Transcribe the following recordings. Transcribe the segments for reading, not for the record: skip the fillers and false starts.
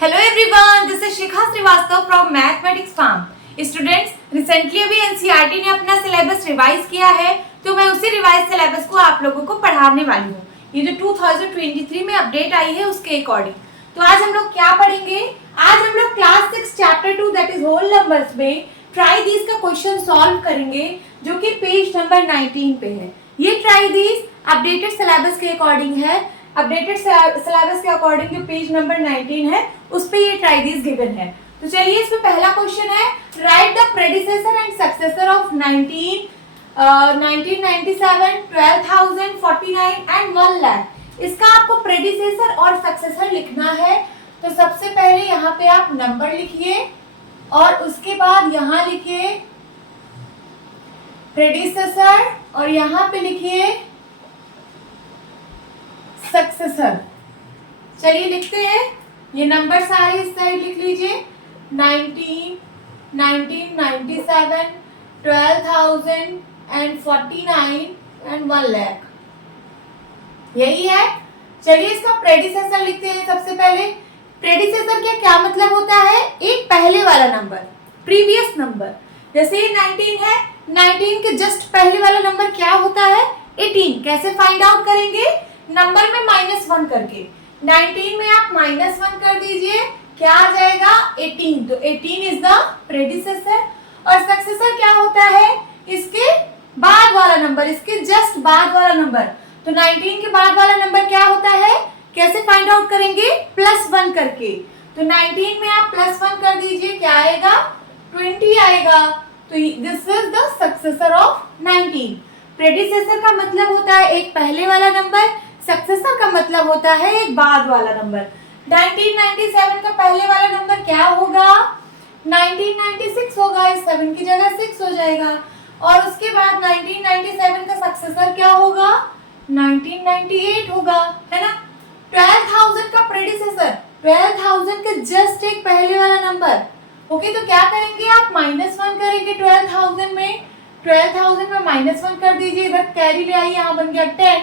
Hello everyone, this is Shikha Srivastava from mathematics farm. Students, recently अभी NCERT ने अपना syllabus revise किया है, तो मैं उसी रिवाइज सिलेबस को आप लोगों को पढ़ाने वाली हूँ। ये जो 2023 में अपडेट आई है उसके अकॉर्डिंग। तो आज हम लोग क्या पढ़ेंगे? आज हम लोग class 6 chapter 2 that is whole numbers में ट्राई दीज का क्वेश्चन सॉल्व करेंगे, जो कि पेज नंबर 19 पे है। ये ट्राई दीज अपडेटेड सिलेबस के अकॉर्डिंग है। अपडेटेड सिलेबस के अकॉर्डिंग जो पेज नंबर 19 है उस पे ये ट्राई दीज गिवन है। तो चलिए, इसमें पहला क्वेश्चन है, right the predecessor and successor of 1997, 12,000, 49 and 1 lakh. इसका आपको प्रेडिसेसर और सक्सेसर लिखना है। तो सबसे पहले यहाँ पे आप नंबर लिखिए और उसके बाद यहाँ लिखिए प्रेडिसेसर और यहाँ पे लिखिए सक्सेसर। चलिए लिखते हैं, ये नंबर सारे इस साइड लिख लीजिए। 1997, 12,000 एंड 49 एंड 1 लाख, यही है। चलिए इसका प्रेडिसेसर लिखते हैं। सबसे पहले प्रेडिसेसर का क्या मतलब होता है? एक पहले वाला नंबर, प्रीवियस नंबर। जैसे ये 19 है, 19 के जस्ट पहले वाला नंबर क्या होता है? 18। कैसे फाइंड आउट करेंगे? नंबर में -1 करके। 19 में आप -1 कर दीजिए, क्या आ जाएगा? 18। तो 18 इज द प्रेडिसेसर। और सक्सेसर क्या होता है? इसके बाद वाला नंबर, इसके जस्ट बाद वाला नंबर। तो 19 के बाद वाला नंबर क्या होता है? कैसे फाइंड आउट करेंगे? +1 करके। तो 19 में आप +1 कर दीजिए, क्या आएगा? 20 आएगा। तो this is the successor of 19। Predecessor का मतलब होता है एक पहले वाला नंबर, सक्सेसर का मतलब होता है एक बाद वाला नंबर। 1997 का पहले वाला नंबर क्या होगा? 1996 होगा। इस 7 की जगह 6 हो जाएगा। और उसके बाद 1997 का सक्सेसर क्या होगा? 1998 होगा, है ना। 12,000 का प्रेडिसेसर, 12,000 का जस्ट एक पहले वाला नंबर। ओके, तो क्या करेंगे आप? -1 करेंगे 12,000 में। 12,000 में -1 कर दीजिए, इधर कैरी ले आइए, यहाँ बन गया 10।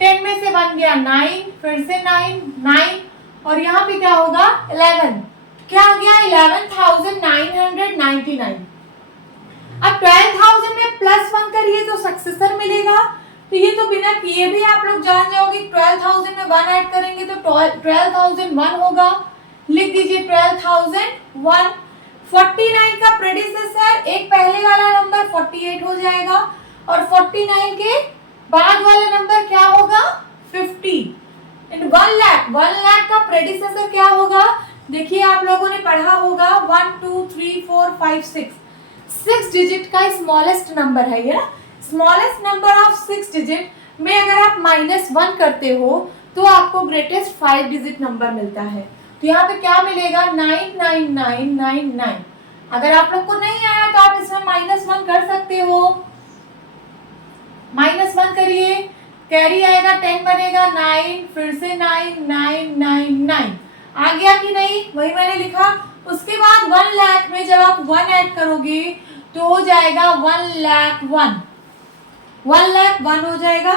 10 में से बन गया 9, फिर से 9 और यहाँ पे क्या होगा? 11। क्या हो गया? 11,999। अब 12,000 में +1 करिए तो सक्सेसर मिलेगा। तो ये तो बिना किए भी आप लोग जान जाओगे। 12,000 में 1 ऐड करेंगे तो 12,001 होगा। लिख दीजिए 12,001। 49 का प्रेडिसेसर एक पहले वाला नंबर 48 हो जाएगा और 49 के बाद वाला नंबर क्या होगा? 50। 1 लाख का प्रेडिसेसर क्या होगा? देखिए, आप लोगों ने पढ़ा होगा 1 2 3 4 5 6 डिजिट का स्मॉलेस्ट नंबर है ये ना। स्मॉलेस्ट नंबर ऑफ 6 डिजिट में अगर आप -1 करते हो तो आपको ग्रेटेस्ट 5 डिजिट नंबर मिलता है। तो यहाँ पे क्या मिलेगा? 99999। अगर आप लोग को नहीं आया तो आप इसमें -1 कर सकते हो। -1 करिए, कैरी आएगा 10 बनेगा 9, फिर से 9 आ गया कि नहीं? वही मैंने लिखा। उसके बाद 1 लाख में जब आप 1 ऐड करोगे तो हो जाएगा 1,01,000 हो जाएगा।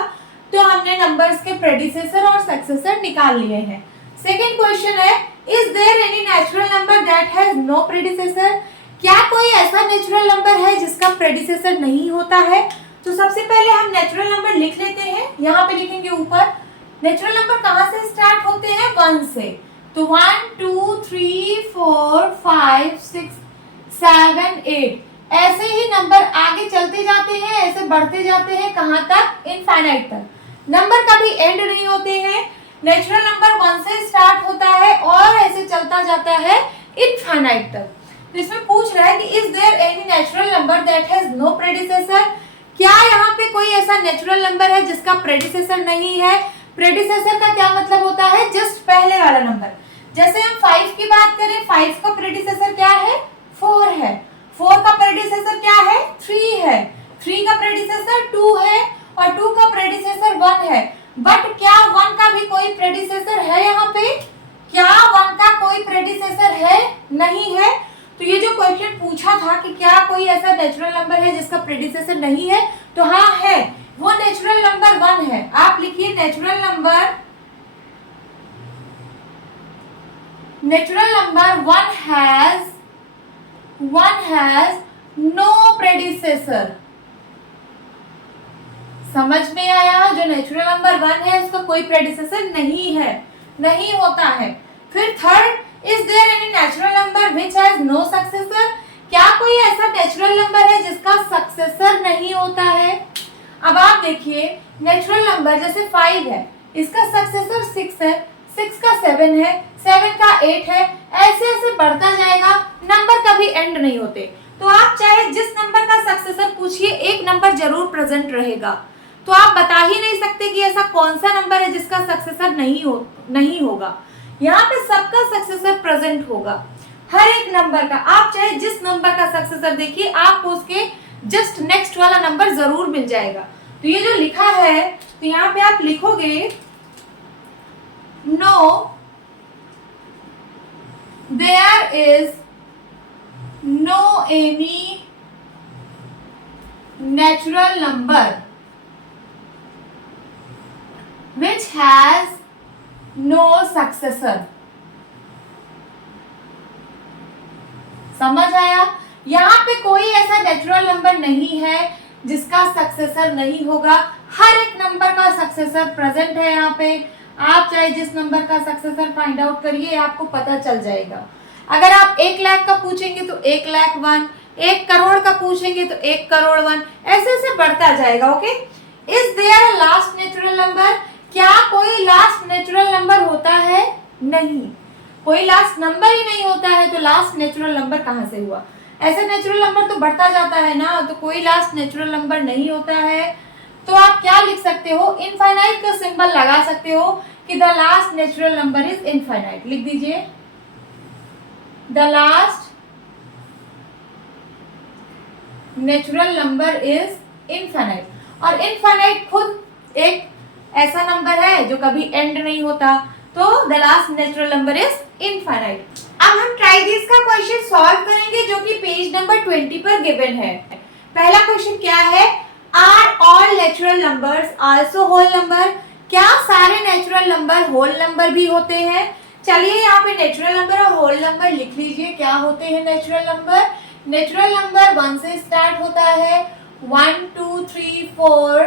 तो हमने नंबर्स के प्रेडिसेसर और सक्सेसर निकाल लिए हैं। सेकेंड क्वेश्चन है, is there any natural number that has no predecessor? क्या कोई ऐसा नेचुरल नंबर है जिसका प्रेडिसेसर नहीं होता है? तो सबसे पहले हम नेचुरल नंबर लिख लेते हैं। यहाँ पे लिखेंगे ऊपर। नेचुरल नंबर कहाँ से स्टार्ट होते हैं? 1 से। तो 1 2 3 4 5 6 7 8 ऐसे ही नंबर आगे चलते जाते हैं, ऐसे बढ़ते जाते हैं। कहाँ तक? इनफाइनाइट तक। नंबर कभी एंड नहीं होते हैं। नेचुरल नंबर 1 से स्टार्ट होता है और ऐसे चलता जाता है इनफाइनाइट तक। तो इसमें पूछ रहा है कि is there any natural number that has no predecessor? क्या यहाँ पे कोई ऐसा नेचुरल नंबर है जिसका प्रेडिसेसर नहीं है? प्रेडिसेसर का क्या मतलब होता है? जस्ट पहले वाला नंबर। जैसे हम 5 की बात करें, 5 का प्रेडिसेसर क्या है? 4 है। 4 का प्रेडिसेसर क्या है? 3 है। 3 का प्रेडिसेसर 2 है और 2 का प्रेडिसेसर 1 है। बट क्या 1 का भी कोई प्रेडिसेसर है यहाँ पे? क्या 1 का कोई प्रेडिसेसर है? नहीं है। तो ये जो क्वेश्चन पूछा था कि क्या कोई ऐसा नेचुरल नंबर है जिसका प्रेडिसेसर नहीं है, तो हाँ है। वो नेचुरल नंबर 1 है। आप लिखिए natural number natural number one has no predecessor. समझ में आया? जो नेचुरल नंबर वन है उसका कोई प्रेडिसेसर नहीं है, नहीं होता है। फिर third, is there any natural number which has no successor? क्या कोई ऐसा नेचुरल नंबर है जिसका सक्सेसर नहीं होता है? अब आप देखिए, नेचुरल नंबर जैसे 5 है, इसका सक्सेसर 6 है, 6 का 7 है, 7 का 8 है, ऐसे ऐसे बढ़ता जाएगा, नंबर कभी एंड नहीं होते। तो आप चाहे जिस नंबर का सक्सेसर पूछिए, एक नंबर जरूर प्रेजेंट रहेगा। तो आप बता ही नहीं सकते कि ऐसा कौन सा नंबर है जिसका सक्सेसर नहीं होगा। यहाँ पे सबका सक्सेसर प्रेजेंट होगा, हर एक नंबर का। आप चाहे जिस नंबर का सक्सेसर देखिए, आपको उसके जस्ट नेक्स्ट वाला नंबर जरूर मिल जाएगा। तो ये जो लिखा है, तो यहाँ पे आप लिखोगे no there is no any natural number which has no successor। समझ आया? यहाँ पे कोई ऐसा नेचुरल नंबर नहीं है जिसका सक्सेसर नहीं होगा, हर एक नंबर का सक्सेसर प्रेजेंट है यहाँ पे। आप चाहे जिस नंबर का सक्सेसर फाइंड आउट करिए, आपको पता चल जाएगा। अगर आप 1 लाख का पूछेंगे तो 1 लाख 1, 1 करोड़ का पूछेंगे तो 1 करोड़ 1, ऐसे ऐसे बढ़ता जाएगा। Okay, is there last natural number? क्या कोई लास्ट नेचुरल नंबर होता है? नहीं, कोई लास्ट नंबर ही नहीं होता है, तो लास्ट नेचुरल नंबर कहाँ से हुआ? ऐसे नेचुरल नंबर तो बढ़ता जाता है ना, तो कोई लास्ट नेचुरल नंबर नहीं होता है। तो आप क्या लिख सकते हो? इनफाइनाइट का सिंबल लगा सकते हो कि the last natural number is infinite. लिख दीजिए, the last natural number is infinite. और इनफाइनाइट खुद एक ऐसा नंबर है जो कभी एंड नहीं होता, तो the last natural number is infinite. अब हम ट्राई दिस का क्वेश्चन सॉल्व करेंगे जो कि पेज नंबर 20 पर गिवन है। पहला क्वेश्चन क्या है? Are all natural numbers also whole number? क्या सारे नेचुरल नंबर होल नंबर भी होते हैं? चलिए यहाँ पे नेचुरल नंबर और होल नंबर लिख लीजिए। क्या होते हैं नेचुरल नंबर? नेचुरल नंबर 1 से स्टार्ट होता है, 1 2 3 4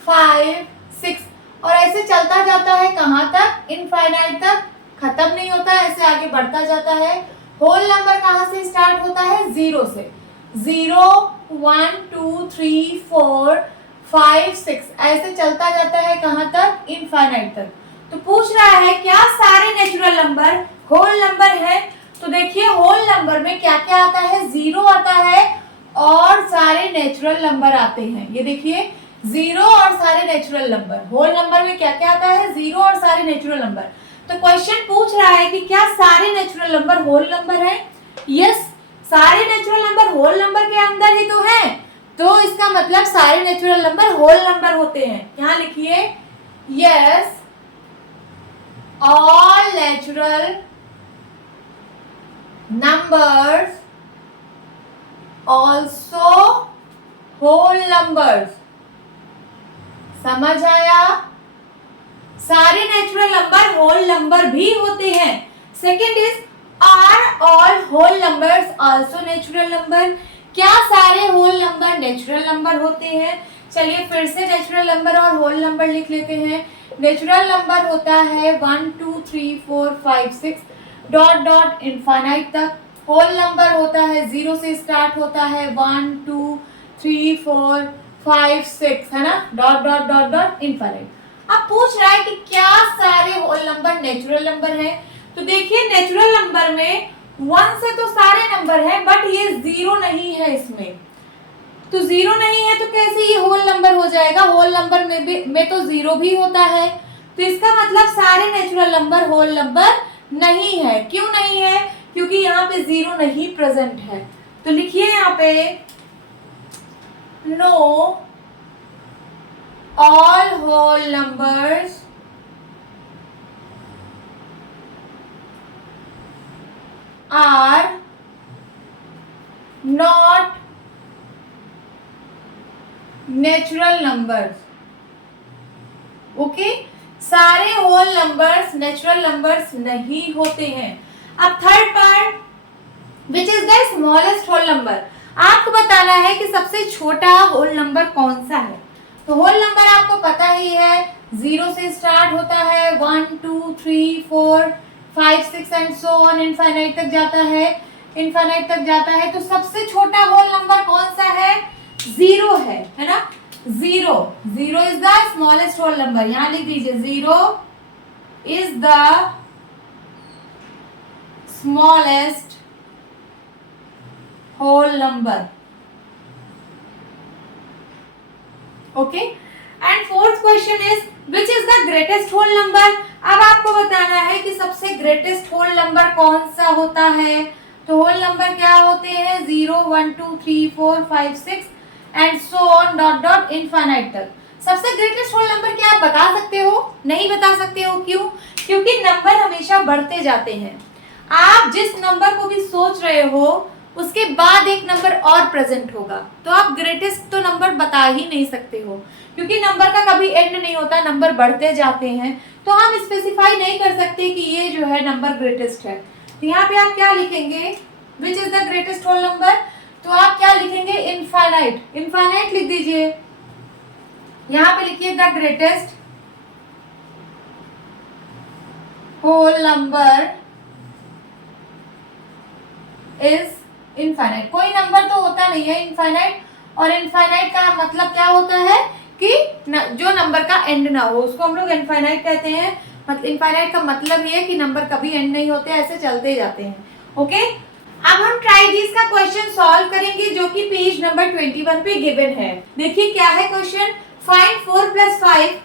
5 6, और ऐसे चलता जाता है कहाँ तक? इनफाइनाइट तक, खत्म नहीं होता, ऐसे आगे बढ़ता जाता है। होल नंबर कहाँ से स्टार्ट होता है? 0 से, 0 1 2 3 4 5 6, ऐसे चलता जाता है कहाँ तक? इनफाइनाइट तक। तो पूछ रहा है क्या सारे नेचुरल नंबर होल नंबर है? तो देखिए, होल नंबर में क्या क्या आता है? 0 आता है और सारे नेचुरल नंबर आते हैं। ये देखिए, 0 और सारे नेचुरल नंबर। होल नंबर में क्या क्या आता है? 0 और सारे नेचुरल नंबर। तो क्वेश्चन पूछ रहा है कि क्या सारे नेचुरल नंबर होल नंबर हैं? यस, सारे नेचुरल नंबर होल नंबर के अंदर ही तो हैं, तो इसका मतलब सारे नेचुरल नंबर होल नंबर होते हैं। यहाँ लिखिए, yes all natural numbers also whole numbers. समझ आया? सारे नेचुरल नंबर होल नंबर भी होते हैं। Second is, are all whole numbers also natural number? क्या सारे होल नंबर नेचुरल नंबर होते हैं? चलिए फिर से नेचुरल नंबर और होल नंबर लिख लेते हैं। नेचुरल नंबर होता है 1 2 3 4 5 6 डॉट डॉट इनफाइनाइट तक। होल नंबर होता है 0 से स्टार्ट होता है, 1 2 3 4 5 6, है ना, dot dot dot dot infinite. अब पूछ रहा है कि क्या सारे होल नंबर नेचुरल नंबर है? तो देखिए, नेचुरल नंबर में 1 से तो सारे नंबर है, बट ये 0 नहीं है इसमें। तो 0 नहीं है तो कैसे ये होल नंबर हो जाएगा? होल नंबर में तो 0 भी होता है, तो इसका मतलब सारे नेचुरल नंबर होल नंबर नहीं है। क्यों नहीं है? क्योंकि यहाँ पे 0 नहीं प्रेजेंट है। तो लिखिए यहाँ पे, no all whole numbers are not natural numbers। Okay, सारे होल नंबर्स नेचुरल नंबर्स नहीं होते हैं। अब third part, which is the smallest whole number. आपको बताना है कि सबसे छोटा होल नंबर कौन सा है। तो होल नंबर आपको पता ही है, 0 से स्टार्ट होता है, 1 2 3 4 5 6 एंड सो ऑन इनफाइनाइट तक जाता है, इनफाइनाइट तक जाता है। तो सबसे छोटा होल नंबर कौन सा है? 0 है ना। 0 is the smallest whole number. यहां लिख दीजिए 0 is the smallest whole number. Okay, and fourth question is which is the greatest whole number. अब आपको बताना है कि सबसे ग्रेटेस्ट होल नंबर कौन सा होता है। तो होल नंबर क्या होते हैं? 0 1 2 3 4 5 6 and so on dot dot infinite तक। सबसे ग्रेटेस्ट होल नंबर क्या आप बता सकते हो? नहीं बता सकते हो। क्यों? क्योंकि नंबर हमेशा बढ़ते जाते हैं। आप जिस नंबर को भी सोच रहे हो उसके बाद एक नंबर और प्रेजेंट होगा, तो आप ग्रेटेस्ट तो नंबर बता ही नहीं सकते हो, क्योंकि नंबर का कभी एंड नहीं होता, नंबर बढ़ते जाते हैं। तो हम स्पेसिफाई नहीं कर सकते कि ये जो है नंबर ग्रेटेस्ट है। तो यहाँ पे आप क्या लिखेंगे? Which is the greatest whole number. तो आप क्या लिखेंगे? इनफाइनाइट। इनफाइनाइट लिख दीजिए। यहाँ पे लिखिए the greatest whole number is infinite. कोई नंबर तो होता नहीं है इनफाइनाइट, और इनफाइनाइट का मतलब क्या होता है कि जो नंबर का एंड ना हो उसको हम लोग इनफाइनाइट कहते हैं। मतलब इनफाइनाइट का मतलब ये है कि नंबर कभी एंड नहीं होते, ऐसे चलते जाते हैं। ओके, अब हम ट्राई दिस का क्वेश्चन सॉल्व करेंगे जो कि पेज नंबर 21 पे गिवन है। देखिए क्या है question. Find 4 + 5,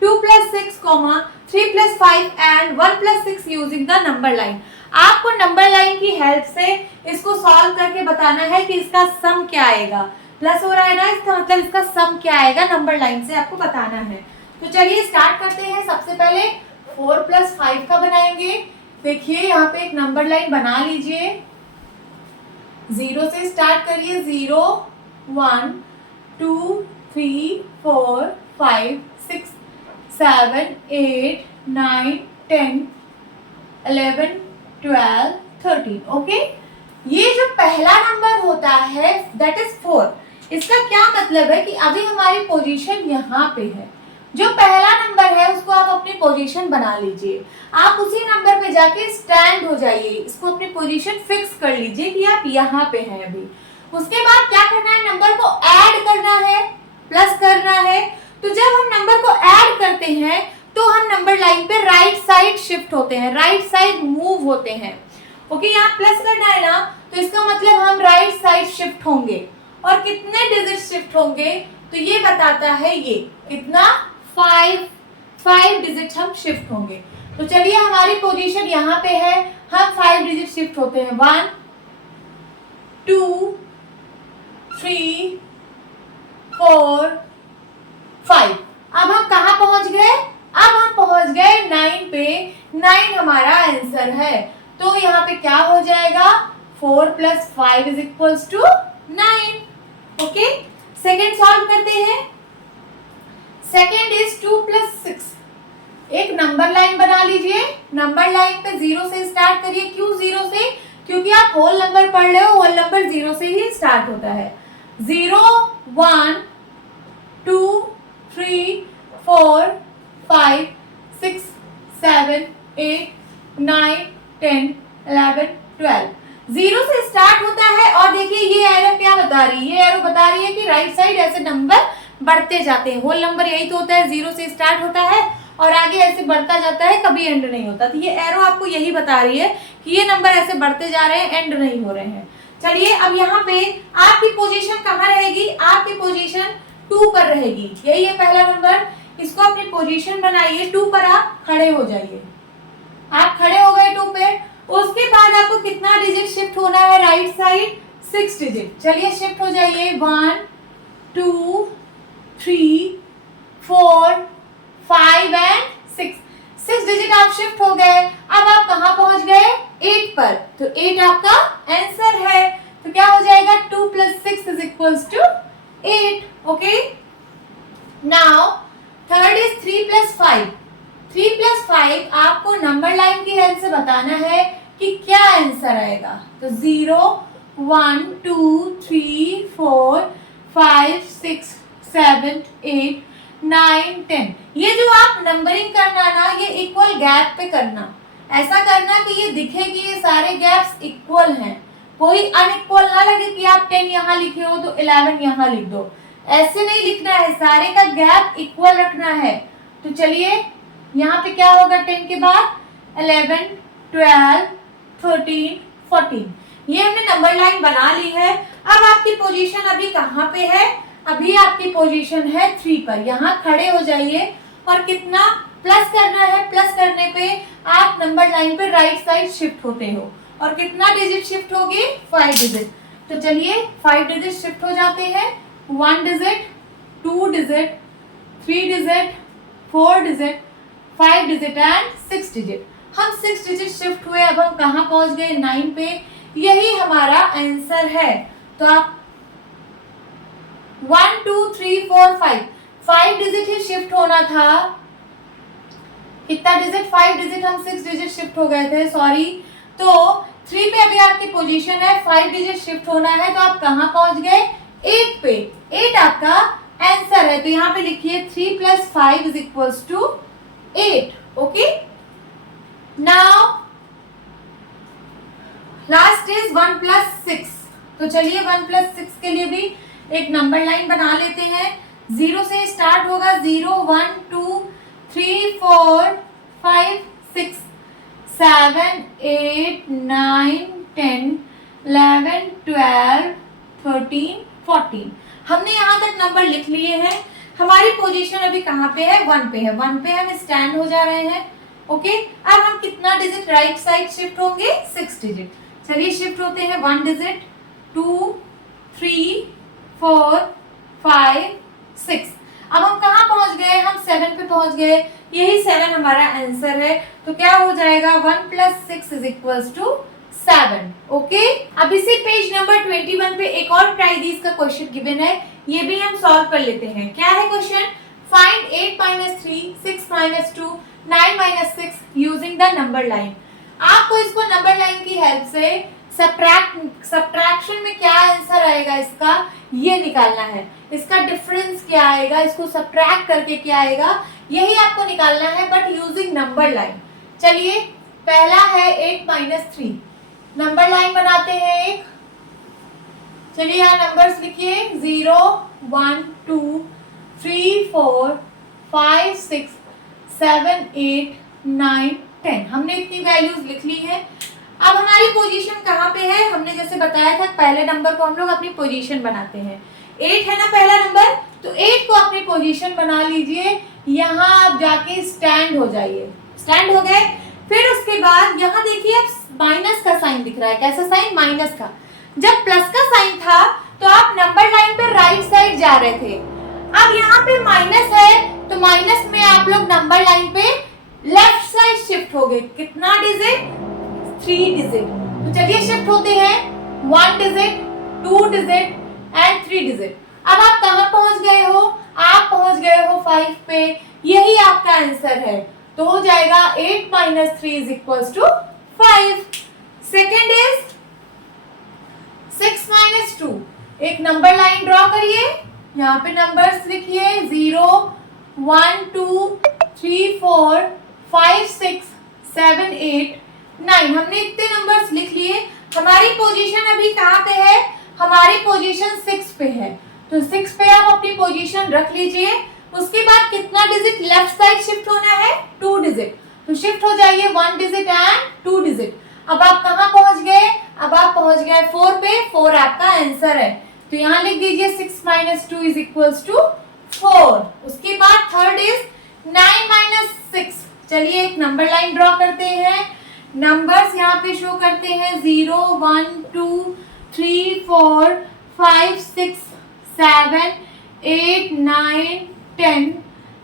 2 + 6, 3 + 5 and 1 + 6 using the number line. आपको नंबर लाइन की हेल्प से इसको सॉल्व करके बताना है कि इसका सम क्या आएगा। प्लस हो रहा है ना, इसका मतलब इसका सम क्या आएगा, नंबर लाइन से आपको बताना है। तो चलिए स्टार्ट करते हैं। सबसे पहले 4 + 5 का बनाएंगे। देखिए यहाँ पे एक नंबर लाइन बना लीजिए। 0 से स्टार्ट करिए। 0 1 2 3 4 5 6 7 8 9 10 11 12 13। ओके, ये जो पहला नंबर होता है दैट इज 4। इसका क्या मतलब है कि अभी हमारी पोजीशन यहाँ पे है। जो पहला नंबर है उसको आप अपनी पोजीशन बना लीजिए। आप उसी नंबर पे जाके स्टैंड हो जाइए, इसको अपनी पोजीशन फिक्स कर लीजिए कि आप यहाँ पे हैं अभी। उसके बाद क्या करना है? नंबर को ऐड करना है, प्लस करना है। तो जब हम नंबर को ऐड करते हैं तो हम नंबर लाइन पे राइट साइड शिफ्ट होते हैं, राइट साइड मूव होते हैं। ओके, यहाँ प्लस करना है ना, तो इसका मतलब हम राइट साइड शिफ्ट होंगे। और कितने डिजिट शिफ्ट होंगे? तो ये बताता है ये कितना, 5 डिजिट हम शिफ्ट होंगे। तो चलिए हमारी पोजीशन यहाँ पे है, हम 5 डिजिट शिफ्ट होते हैं। 1 2 3 4 5। अब हम कहाँ पहुंच गए? अब हम पहुंच गए 9 पे। 9 हमारा आंसर है। तो यहाँ पे क्या हो जाएगा? 4 + 5 = 9। ओके, सेकेंड सॉल्व करते हैं। Second is 2 + 6। एक नंबर लाइन बना लीजिए। नंबर लाइन पे 0 से स्टार्ट करिए। क्यों 0 से? क्योंकि आप होल नंबर पढ़ रहे हो, होल नंबर 0 से ही स्टार्ट होता है। 0 1 2 3 4 5 6 7 8 9 10 11 12। 0 से स्टार्ट होता है। और देखिए ये एरो क्या बता रही है? ये एरो बता रही है कि राइट साइड ऐसे नंबर बढ़ते जाते हैं। होल नंबर यही तो होता है, 0 से स्टार्ट होता है और आगे ऐसे बढ़ता जाता है, कभी एंड नहीं होता। तो ये एरो आपको यही बता रही है कि ये नंबर ऐसे बढ़ते जा रहे हैं, एंड नहीं हो रहे हैं। चलिए अब यहाँ पे आपकी पोजीशन कहाँ रहेगी? आपकी पोजीशन 2 पर रहेगी। यही है पहला नंबर, इसको अपनी पोजीशन बनाइए। 2 पर आप खड़े हो जाइए। आप खड़े हो गए 2 पे। उसके बाद आपको कितना डिजिट शिफ्ट होना है राइट साइड? 6 डिजिट। चलिए शिफ्ट हो जाइए। 1 2 3 4 5 एंड 6। 6 डिजिट आप शिफ्ट हो गए। अब आप कहाँ पहुंच गए? 8 पर। तो 8 आपका आंसर है। तो क्या हो जाएगा? 2 + 6 = 8। Okay, now third is 3 + 5। 3 + 5 आपको नंबर लाइन की हेल्प से बताना है कि क्या आंसर आएगा। तो 0 1 2 3 4 5 6 7 8 9 10। ये जो आप नंबरिंग करना ना, ये इक्वल गैप पे करना। ऐसा करना कि ये दिखे कि ये सारे गैप्स इक्वल हैं, कोई अनइक्वल ना लगे कि आप 10 यहाँ लिखे हो तो 11 यहाँ लिख दो। ऐसे नहीं लिखना है, सारे का गैप इक्वल रखना है। तो चलिए यहाँ पे क्या होगा 10 के बाद 11 12 13 14। ये हमने नंबर लाइन बना ली है। अब आपकी पोजीशन अभी कहाँ पे है? अभी आपकी पोजीशन है 3 पर। यहाँ खड़े हो जाइए और कितना प्लस करना है। प्लस करने पे आप नंबर लाइन पे राइट साइड शिफ्ट होते हो और कितना डिजिट शिफ्ट होगी? 5 डिजिट। तो चलिए 5 डिजिट शिफ्ट हो जाते हैं। 1 digit, 2 digit, 3 digit, 4 digit, 5 digit and 6 digit. हम 6 डिजिट शिफ्ट हुए। अब हम कहाँ पहुंच गए? 9 पे। यही हमारा आंसर है। तो आप 1 2 3 4 5 डिजिट ही शिफ्ट होना था। कितना डिजिट? 5 डिजिट। हम 6 डिजिट शिफ्ट हो गए थे, सॉरी। तो 3 पे अभी आपकी पोजीशन है, 5 डिजिट शिफ्ट होना है। तो आप कहाँ पहुंच गए? 8 पे। 8 आपका आंसर है। तो यहाँ पे लिखिए 3 + 5 = 8। Okay, now last is 1 + 6। तो चलिए 1 + 6 के लिए भी एक नंबर लाइन बना लेते हैं। 0 से स्टार्ट होगा। 0 1 2 3 4 5 6 7 8 9 10 11 12 13 14। हमने यहाँ तक नंबर लिख लिए हैं। हमारी पोजीशन अभी कहाँ पे है? 1 पे है। 1 पे हम स्टैंड हो जा रहे हैं। ओके, अब हम कितना डिजिट राइट साइड शिफ्ट होंगे? 6 डिजिट। चलिए शिफ्ट होते हैं। 1 डिजिट, 2 3 4 5 6। अब हम कहाँ पहुंच गए? हम 7 पे पहुंच गए। यही 7 हमारा आंसर है। तो क्या हो जाएगा? 1 + 6 = 7। ओके, अब इसी पेज नंबर 21 पे एक और ट्राई दीज का क्वेश्चन गिवन है। ये भी हम सॉल्व कर लेते हैं। क्या है question? Find 8 - 3 6 - 2 9 - 6 using the number line. आपको इसको नंबर लाइन की हेल्प से सब्ट्रैक्शन में क्या आंसर आएगा इसका, ये निकालना है। इसका डिफरेंस क्या आएगा, इसको सब्ट्रैक्ट करके क्या आएगा, यही आपको निकालना है, बट यूजिंग नंबर लाइन। चलिए पहला है 8 - 3। नंबर लाइन बनाते हैं एक। चलिए यहाँ नंबर्स लिखिए। 0 1 2 3 4 5 6 7 8 9 10। हमने इतनी वैल्यूज लिख ली है। अब हमारी पोजीशन कहाँ पे है? हमने जैसे बताया था पहले नंबर को हम लोग अपनी पोजीशन बनाते हैं। 8 है ना पहला नंबर, तो 8 को अपनी पोजीशन बना लीजिए। यहाँ आप जाके स्टैंड हो जाइए। स्टैंड हो गए। फिर उसके बाद यहाँ देखिए अब माइनस का साइन दिख रहा है। कैसा साइन? माइनस का। जब प्लस का साइन था तो आप नंबर लाइन पे राइट साइड जा रहे थे। अब यहाँ पे माइनस है तो माइनस में आप लोग नंबर लाइन पे लेफ्ट साइड शिफ्ट हो गए। कितना डिजिट? 3 डिजिट। तो चलिए शिफ्ट होते हैं। 1 डिजिट, 2 डिजिट एंड 3 डिजिट। अब आप कहाँ पहुंच गए हो? आप पहुंच गए हो 5 पे। यही आपका आंसर है। तो हो जाएगा 8 - 3 = 5। Second is 6 - 2। एक नंबर लाइन ड्रॉ करिए। यहाँ पे नंबर्स लिखिए। 0 1 2 3 4 5 6 7 8 9। हमने इतने नंबर्स लिख लिए। हमारी पोजीशन अभी कहाँ पे है? हमारी पोजीशन 6 पे है। तो 6 पे आप अपनी पोजीशन रख लीजिए। उसके बाद कितना डिजिट लेफ्ट साइड शिफ्ट होना है? 2 डिजिट। तो शिफ्ट हो जाइए 1 डिजिट एंड 2 डिजिट। अब आप कहाँ पहुंच गए? अब आप पहुंच गए 4 पे। 4 आपका आंसर है। तो यहाँ लिख दीजिए 6 - 2 = 4। उसके बाद थर्ड इज 9 - 6। चलिए एक नंबर लाइन ड्रॉ करते हैं। नंबर्स यहाँ पे शो करते हैं। 0 1 2 3 4 5 6 7 8 9 10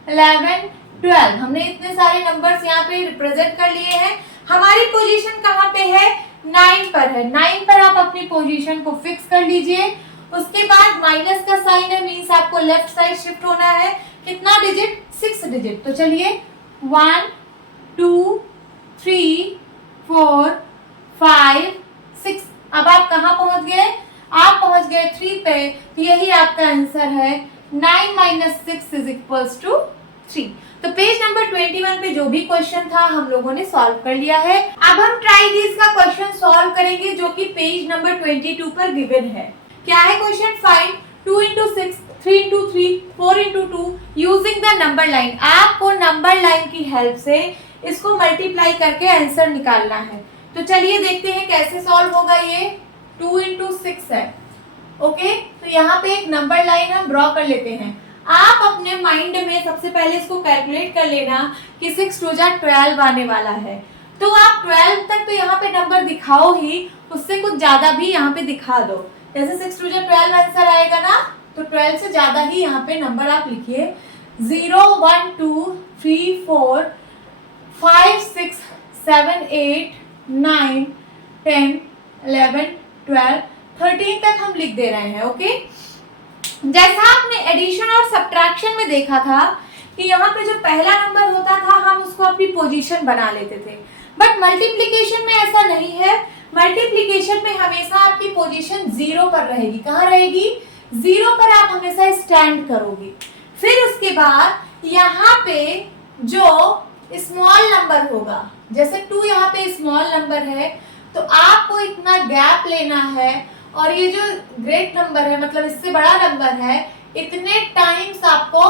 11 12। हमने इतने सारे नंबर्स यहाँ पे रिप्रेजेंट कर लिए हैं। हमारी पोजीशन कहाँ पे है? 9 पर है। 9 पर आप अपनी पोजीशन को फिक्स कर लीजिए। उसके बाद माइनस का साइन है, मीन्स आपको लेफ्ट साइड शिफ्ट होना है। कितना डिजिट? 6 डिजिट। तो चलिए 1 2 3 4 आप कहाँ पहुंच गए, आप पहुंच गए 3 पे, तो यही आपका आंसर है 9 - 6 = 3। तो पेज नंबर 21 पे जो भी क्वेश्चन था हम लोगों ने सॉल्व कर लिया है। अब हम ट्राई दिस का क्वेश्चन सॉल्व करेंगे जो कि पेज नंबर 22 पर गिवन है। क्या है question? Find 2 × 6, 3 × 3, 4 × 2 using the number line. आपको नंबर लाइन की हेल्प से इसको मल्टीप्लाई करके आंसर निकालना है। तो चलिए देखते हैं कैसे सॉल्व होगा ये। 2 × 6 है, ओके। तो यहाँ पे एक नंबर लाइन हम ड्रॉ कर लेते हैं। आप अपने माइंड में सबसे पहले इसको कैलकुलेट कर लेना कि 6 × 12 आने वाला है। तो आप 12 तक तो यहाँ पे नंबर दिखाओ ही, उससे कुछ ज्यादा भी यहाँ पे दिखा दो। जैसे 6 × 12 आंसर आएगा ना, तो 12 से ज्यादा ही यहाँ पे नंबर आप लिखिए। 0 1 2 3 4 5 6 7 8 9 10 11 12 13 तक हम लिख दे रहे हैं, ओके। जैसा आपने एडिशन और सब्ट्रैक्शन में देखा था कि यहाँ पे जो पहला नंबर होता था हम उसको अपनी पोजीशन बना लेते थे, बट मल्टीप्लिकेशन में ऐसा नहीं है। मल्टीप्लिकेशन में हमेशा आपकी पोजीशन 0 पर रहेगी। कहाँ रहेगी? 0 पर आप हमेशा स्टैंड करोगी। फिर उसके बाद यहाँ पे जो स्मॉल नंबर होगा, जैसे 2 यहाँ पे स्मॉल नंबर है, तो आपको इतना गैप लेना है, और ये जो ग्रेट नंबर है मतलब इससे बड़ा नंबर है, इतने टाइम्स आपको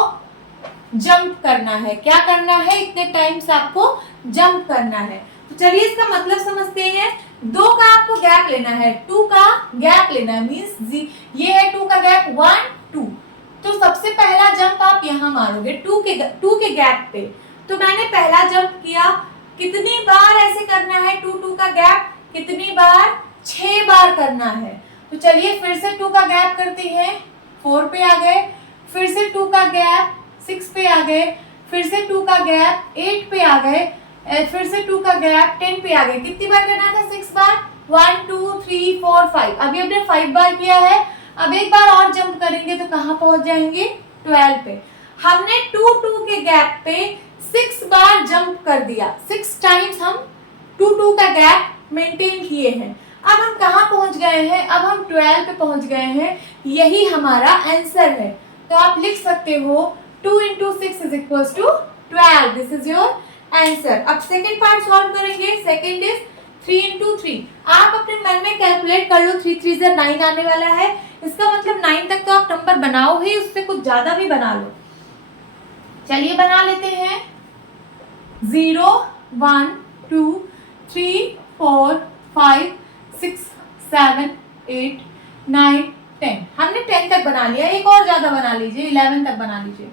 जंप करना है। क्या करना है? इतने टाइम्स आपको जंप करना है। तो चलिए इसका मतलब समझते हैं। 2 का आपको गैप लेना है, 2 का गैप लेना है, मीन्स ये है 2 का गैप 1 2। तो सबसे पहला जंप आप यहाँ मारोगे 2 के गैप पे। तो मैंने पहला जंप किया, कितनी बार ऐसे करना है 2 का गैप? कितनी बार? 6 बार करना है। तो चलिए फिर से 2 का गैप करते हैं, 4 पे आ गए। फिर से 2 का गैप 6 पे आ गए। फिर से 2 का गैप 8 पे आ गए। फिर से 2 का गैप 10 पे आ गए। कितनी बार करना था? 6 बार। 1 2 3 4 5। अभी हमने 5 बार किया है। अब एक बार और जंप करेंगे तो कहाँ पहुंच जाएंगे? 12 पे। हमने 2 के गैप पे 6 बार जंप कर दिया। 6 टाइम्स हम 2 का गैप मेंटेन किए हैं। अब हम कहाँ पहुंच गए हैं? अब हम 12 पे पहुंच गए हैं। यही हमारा आंसर है। तो आप लिख सकते हो 2 × 6 = 12। This is your answer. अब सेकंड पार्ट सॉल्व करेंगे। Second is 3 × 3। आप अपने मन में कैलकुलेट कर लो, 3 3 से 9 आने वाला है। इसका मतलब 9 तक तो आप नंबर बनाओ ही, उससे कुछ ज्यादा भी बना लो। चलिए बना लेते हैं। 0 1 2 3 4 5 6 7 8 9 10। हमने 10 तक बना लिया, एक और ज्यादा बना लीजिए, 11 तक बना लीजिए।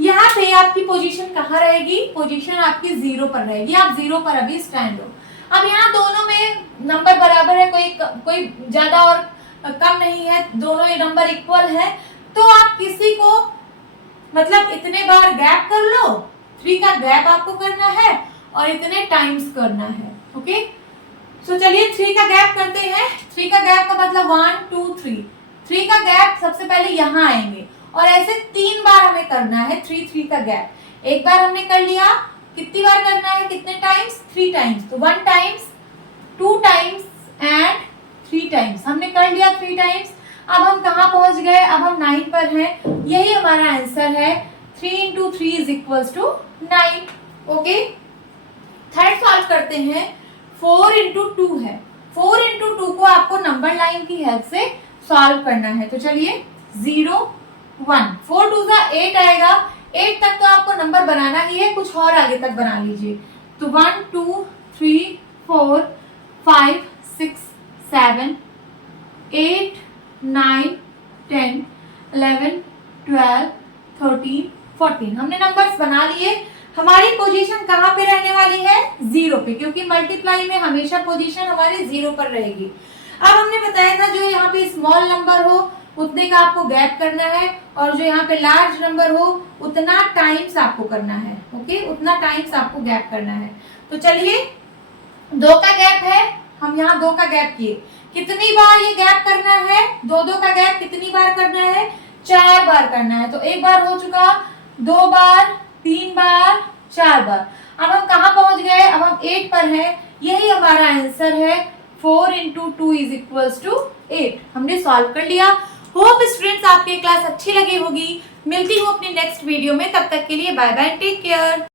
यहाँ पे आपकी पोजीशन कहाँ रहेगी? पोजीशन आपकी 0 पर रहेगी। आप 0 पर अभी स्टैंड हो। अब यहाँ दोनों में नंबर बराबर है, कोई ज्यादा और कम नहीं है, दोनों ये नंबर इक्वल है। तो आप किसी को मतलब इतने बार गैप कर लो, 3 का गैप आपको करना है और इतने टाइम्स करना है, ओके। सो चलिए 3 का गैप करते हैं। 3 का गैप का मतलब 1 2 3। 3 का गैप सबसे पहले यहाँ आएंगे और ऐसे 3 बार हमें करना है 3 का गैप। एक बार हमने कर लिया, कितनी बार करना है? कितने टाइम्स? 3 टाइम्स। तो 1 टाइम्स 2 टाइम्स एंड 3 टाइम्स हमने कर लिया 3 टाइम्स। अब हम कहाँ पहुंच गए? अब हम 9 पर हैं। यही हमारा आंसर है। 3 × 3 = 9, ओके। थर्ड सॉल्व करते हैं। 4 × 2 है। 4 × 2 को आपको नंबर लाइन की हेल्प से सॉल्व करना है। तो चलिए 0 1 4 2 8 आएगा। 8 तक तो आपको नंबर बनाना ही है, कुछ और आगे तक बना लीजिए। तो 1 2 3 4 5 6 7 8 9 10 11 12 13 14। हमने नंबर्स बना लिए। हमारी पोजीशन कहाँ पे रहने वाली है? 0 पे, क्योंकि मल्टीप्लाई में हमेशा पोजीशन हमारी 0 पर रहेगी। अब हमने बताया था जो यहाँ पे स्मॉल नंबर हो उतने का आपको गैप करना है, और जो यहाँ पे लार्ज नंबर हो उतना टाइम्स आपको करना है, ओके। उतना टाइम्स आपको गैप करना है। तो चलिए 2 का गैप है, हम यहाँ 2 का गैप किए। कितनी बार ये गैप करना है? 2 का गैप कितनी बार करना है? 4 बार करना है। तो एक बार हो चुका, 2 बार 3 बार 4 बार। अब हम कहाँ पहुंच गए? अब हम 8 पर हैं। यही हमारा आंसर है 4 इंटू 2 इज इक्वल्स टू 8। हमने सॉल्व कर लिया। होप स्टूडेंट्स आपकी क्लास अच्छी लगी होगी। मिलती हूँ अपनी नेक्स्ट वीडियो में, तब तक के लिए बाय बाय, टेक केयर।